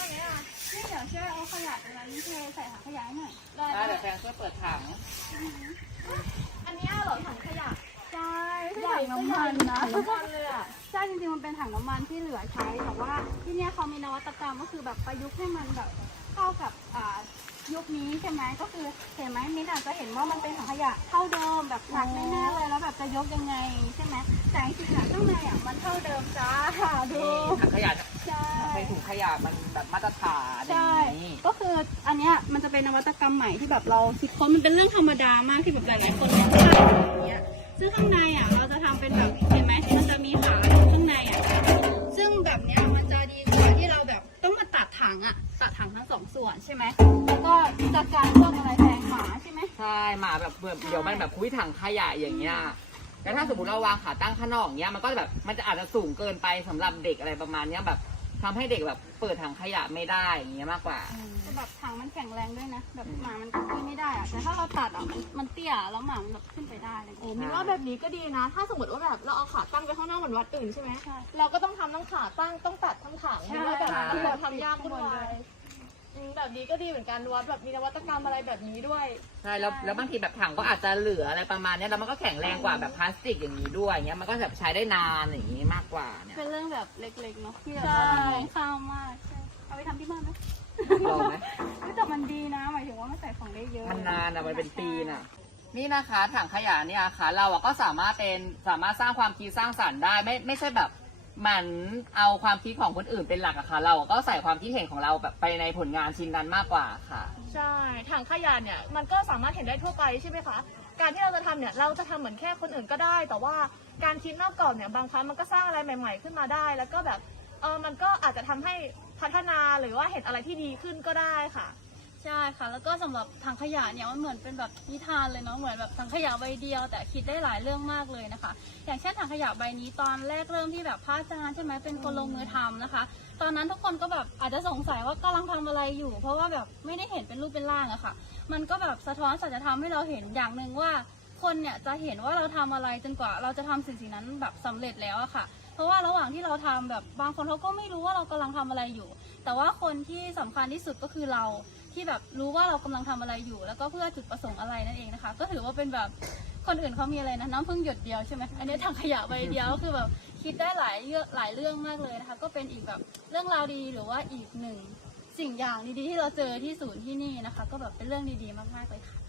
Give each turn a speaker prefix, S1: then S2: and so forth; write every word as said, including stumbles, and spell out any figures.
S1: เนี้ยนี่เดี๋ยวช่วยเอาขยะตรงนั้นเทใส่ถังขยะให้หน่อยได้
S2: เดี๋ยวแฟนช่วยเปิดถัง
S1: อันนี้เหรอถังขยะใช่ใหญ่น้ำมันนะน้ำมันเลยอ่ะใช่จริงๆมันเป็นถังน้ำมันที่เหลือใช้แต่ว่าที่เนี้ยเขามีนวัตกรรมก็คือแบบประยุกต์ให้มันแบบเข้ากับอ่ายุคนี้ใช่ไหมก็คือเห็นไหมมิ้นอาจจะเห็นว่ามันเป็นถังขยะเท่าเดิมแบบหนักแน่ๆเลยแล้วแบบจะยกยังไงใช่ไหมแต่จริงๆอะข้างในอ่ะมันเท่าเดิมจ้าดู
S2: ถังขยะ
S1: ใช่
S2: ในถุงขยะมันแบบมาตรฐานอ
S1: ใช่
S2: ย่างนี้
S1: ก็คืออันเนี้ยมันจะเป็นนวัตกรรมใหม่ที่แบบเราคิดค้นมันเป็นเรื่องธรรมดามากที่แบบหลายๆคนไม่ทราบอย่างเงี้ยซึ่งข้างในอ่ะเราจะทำเป็นแบบเห็นไหมมันจะมีขาอยู่ข้างในอ่ะซึ่งแบบเนี้ยมันจะดีกว่าที่เราแบบต้องมาตัดถังอ่ะตัดถังทั้งสองส่วนใช่ไหมแล้วก็จัดการพวกอะไรแทงหมาใช่ไหม
S2: ใช่หมาแบบแบบเดี๋ยวมันแบบคุยถังขยะอย่างเงี้ยแล้วถ้าสมมติเราวางขาตั้งข้างนอกอย่างเงี้ยมันก็แบบมันจะอาจจะสูงเกินไปสำหรับเด็กอะไรประมาณเนี้ยแบบทำให้เด็กแบบเปิดถังขยะไม่ได้อย่างเงี้ยมากกว่า
S1: แต่แบบถังมันแข็งแรงด้วยนะแบบหมามันก็ขึ้นไม่ได้อะแต่ถ้าเราตัดอ่ะมันมันเตี้ยแล้วหมามันแบบขึ้นไปได้เลย
S3: โอ้มินว่าแบบนี้ก็ดีนะ ถ้าสมมติว่าแบบเราเอาขาตั้งไปข้างนอกเหมือนวัดอื่นใช่ไหม
S1: ใช่
S3: เราก็ต้องทำทั้งขาตั้งต้องตัดทั้งถัง
S1: ใช่
S3: มินว่าแบบนั้น
S1: ใช่
S3: เราทำยากวุ่นวายอืมแบบนี้ก็ดีเหมือนกันวัดแบบมีนวัตกรรมอะไรแบบนี้ด้วย
S2: ใช่แล้วแล้วบางทีแบบถังก็อาจจะเหลืออะไรประมาณเนี้ยแล้วมันก็แข็งแรงกว่าแบบพลาสติกอย่างนี้ด้วยอย่างเงี้ยมันก็แบบใช้ได้นานอย่างนี้มากกว่าเนี่ย
S1: เป็นเรื่องแบบเล็กๆเนาะที่แบบ
S3: ใช่
S1: เรามองข้ามมากใช่เอาไปทำที่บ้านไหม
S2: ลองไหม
S1: แต่มันดีนะหมายถึงว่ามันใส่ของได้เยอะ
S2: มันนานอ่ะมันเป็นปีน่ะนี่นะคะถังขยะเนี่ยค่ะเราอะก็สามารถเป็นสามารถสร้างความคิดสร้างสรรค์ได้ไม่ไม่ใช่แบบมันเอาความคิดของคนอื่นเป็นหลักอะค่ะเราก็ใส่ความคิดเห็นของเราแบบไปในผลงานชิ้นนั้นมากกว่าค่ะ
S3: ใช่ถังขยะเนี่ยมันก็สามารถเห็นได้ทั่วไปใช่ไหมคะการที่เราจะทำเนี่ยเราจะทำเหมือนแค่คนอื่นก็ได้ แต่ว่าการคิดนอกกรอบเนี่ยบางครั้งมันก็สร้างอะไรใหม่ ๆ ขึ้นมาได้ แล้วก็แบบเออมันก็อาจจะทำให้พัฒนาหรือว่าเห็นอะไรที่ดีขึ้นก็ได้ค่ะ
S1: ใช่ค่ะ แล้วก็สำหรับถังขยะเนี่ยมันเหมือนเป็นแบบนิทานเลยเนาะเหมือนแบบถังขยะใบเดียวแต่คิดได้หลายเรื่องมากเลยนะคะ อย่างเช่นถังขยะใบนี้ตอนแรกเริ่มที่แบบพระอาจารย์ใช่ไหมเป็นคนลงมือทำนะคะ ตอนนั้นทุกคนก็แบบอาจจะสงสัยว่ากำลังทำอะไรอยู่ เพราะว่าแบบไม่ได้เห็นเป็นรูปเป็นร่างอะค่ะ มันก็แบบสะท้อนสัจธรรมให้เราเห็นอย่างหนึ่งว่า คนเนี่ยจะเห็นว่าเราทำอะไรจนกว่าเราจะทำสิ่งสิ่งนั้นแบบสำเร็จแล้วอะค่ะ เพราะว่าระหว่างที่เราทำแบบบางคนเขาก็ไม่รู้ว่าเรากำลังทำอะไรอยู่ แต่ว่าคนที่สำคัญที่สุดก็คือเราที่แบบรู้ว่าเรากำลังทำอะไรอยู่ แล้วก็เพื่อจุดประสงค์อะไรนั่นเองนะคะ ก็ถือว่าเป็นแบบคนอื่นเขามีอะไรนะน้ำพึ่งหยดเดียวใช่ไหมอันนี้ถังขยะใบเดียวก็คือแบบคิดได้หลายเรื่องหลายเรื่องมากเลยนะคะ ก็เป็นอีกแบบเรื่องราวดีหรือว่าอีกหนึ่งสิ่งอย่างดีๆที่เราเจอที่ศูนย์ที่นี่นะคะ ก็แบบเป็นเรื่องดีๆมากๆเลยค่ะ